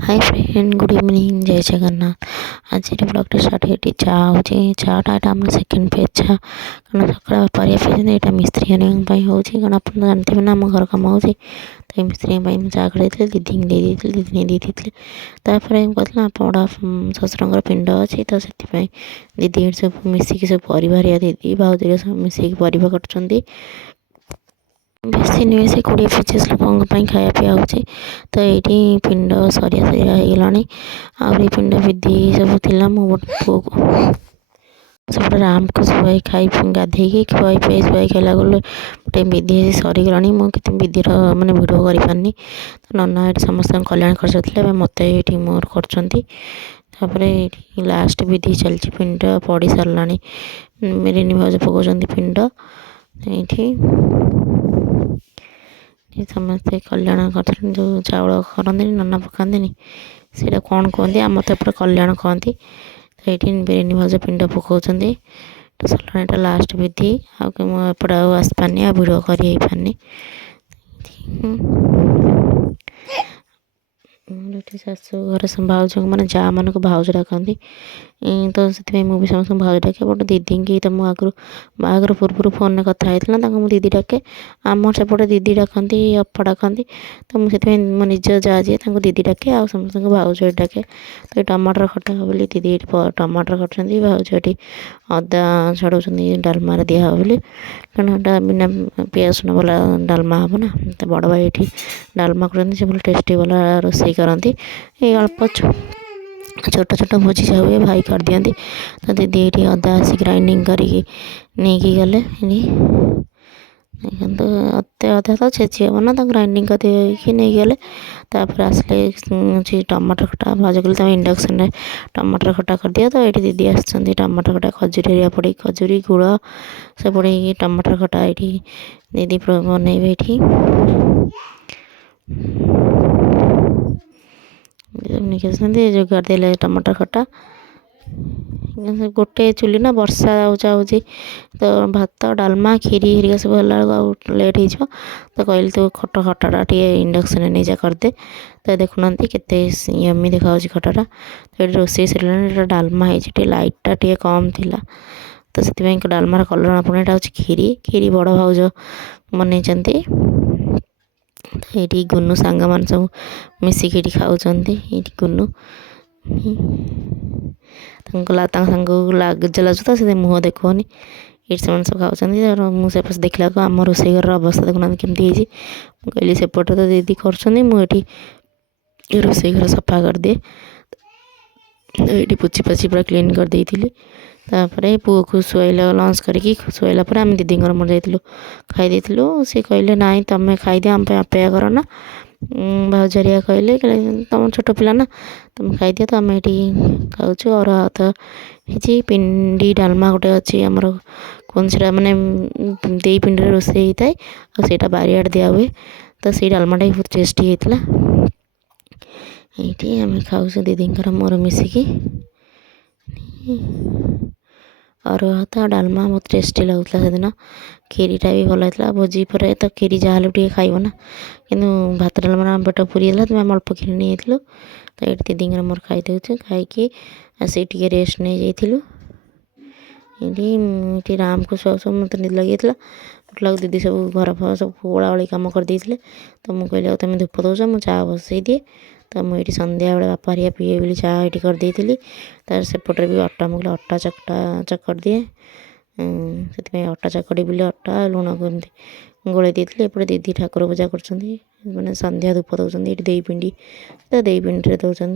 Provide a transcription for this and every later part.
Hi friend, good evening, जय जगन्नाथ। आज blog start ये चा हो चाटा यहाँ आम सेकेंड पेज चा कारण सका परिया पेज यहाँ मिस्त्री हो कारण आप जानते ना आम घर कम हो तो मिस्त्री चा कर दीदी दे दीदी दे दी कहते बड़ा शशुर पिंड अच्छी तो से दीदी सब मिसिकी सब परिवार दीदी भाउज सब मिसिक परिवा कटुँच बेसी नुहे से 20-25 लोक खाया पीया हो तो ये पिंड सरिया सरिया होगलानी आहरी पिंड विधि सब थी मो पुओ को सब राम को शुआई खाई गाधे खुआई पियाई शुआई खाला गोटे विधि सरीगला मुझे विधिर मानने भिड कर पारनी तो नना ये समस्त कल्याण कर सारे मत ये मोर कर लास्ट विधि चलती पिंड पड़ सारा मेरे भाज पकाउं पिंड ये समस्ते कल्याण कर जो चाउल करते नना पकाते से कौन कहते आम तो एपटे कल्याण कहती तो ये बिरयानी भाज पिंड पकाउं तो सर लास्ट विधि आपटे आसपानी आ भिड कर पारनी शाशु घर भाउज मैंने जा मान को भाउज डाकती तो से मुझे समस्त भाउज डाके बट दीदी की तो मुझे आगु बाहर पूर्व फोन में कथी मो दीदी डाके आम सेपटे दीदी डाकती अपा डाकती तो मुझे मो निज जा जी दीदी डाके आ समस्त भाउज डाके तो टमाटर खटा बोली दीदी टमाटर कटुँच भाउज ये अदा छड़ाऊँ डालमार दिहा बोली कारण बिना पियाज रसुण वाला डालमा हम ना तो बड़ भाई ये डालमा कर टेस्टी वाला रोसई करती अल्प छोट छोट भोजी हुए भाई कर दिखती तो दीदी ये अदा आसी ग्राइंडिंग करके गले देखते अदा तो छेची हम ना तो ग्राइंडिंग करके नहीं गले तापर आसले टमाटर खटा भाज कल इंडक्शन टमाटर खटा कर दिया तो ये दीदी आसती टमाटर खटा खजूरी हरिया पड़ी खजूरी गुड़ सब पड़ी टमाटर खटा ये दीदी बनइबे ये जोगाड़ दे टमाटर खटा गोटे चुली ना वर्षा हो तो भात डालमा खीरी हरिका सब है लेट हो तो कहली तो खटाटा टे इंडक्शन नहीं जा करदे तो देखुना केते यमी देखा खटाटा तो ये रोसे सर डालमा है लाइटा टे कम थिला तो से डालमार कलर अपना यहाँ खीरी खीरी बड़ भाउज बनई तो ये गुनु सांग मान सब मिसिकी खाऊँ ये गुनु सांग लाज लाजु तो से मुँह देखनी ये से सब खाऊँ मुझे देखला आम रोसई घर अवस्था देखुना केमती कहली सेपटे तो दीदी कर रोसई घर सफा कर दिए ये पोची पाची पूरा क्लीन कर देती पुओ को शुआला लंच करके शुआला आम दीदी मोर जाइलु खाई सी कहले ना तुम खाईदि आम अपेक्षा कर ना भाउजरिया कहले तुम छोट पिला ना तुम खाईदि तो आम ये खाऊँ और तो ये पिंडी डालमा गोटे अच्छी आमर कौन सा मानने दे पिंडी रोसे होता है और सहीटा बारियाड़ दिया हुए तो से डालमाटा भी बहुत टेस्टी होता ये आम खाऊँ दीदी मोर मिसिकी और भात डालमा बहुत टेस्टी लगुला से दिन खीरीटा भी भल होता भोजी पर तो खीरी जहाँ टे खाइब ना कि भात डालमा पेट पूरी गला तुम अल्प खीरी नहीं तो ये दीदी मोर खाई दे खाई आसी टे रेस्ट नहीं जाइलु ये राम को सब सब मत निद लगे मतलब दीदी सब घर फर सब ओला ओली कम कर देते तो मुझे कहली तुम धूप दौच मुझे चा बसई दिए तो मुझे सन्ध्या बेले बापा हरिया पीए बोली चा ये करदेली तार सेपटे भी अटा मुझे अटा चकट दिए से अटा चकड़ी बोली अटा लुण को एमती गोल देती एपटे दीदी ठाकुर पूजा कर मैंने सन्ध्या धूप दौरान ये दे पिंडी तो दे पिंडी दौरान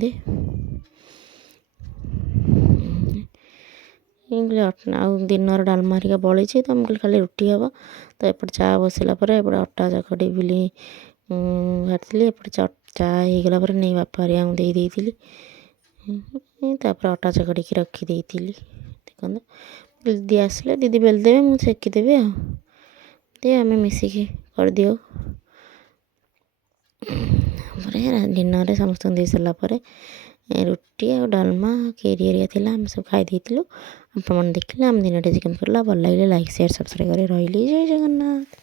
दिन डालमा हरिका बड़ी तो मुझे खाली रुटी हम तो एपटे चा बसला एपटे अटा चकड़ी बोली भारी एपटे चा होगला नहीं बापा हरिया दे देती अटा चकड़ी रखी देखो दीदी आसले दीदी बेलदेवे मुझे सेकिदेवी आम मिसिकी कर दियो डिनर समस्त दे सारापर रुटी आ डालमा खीरी हरिया थी आम सब खाई आप देखिले आम दिन चिकेन करला भल लगे लाइक शेयर सब्सक्राइब कर रही जय जगन्नाथ।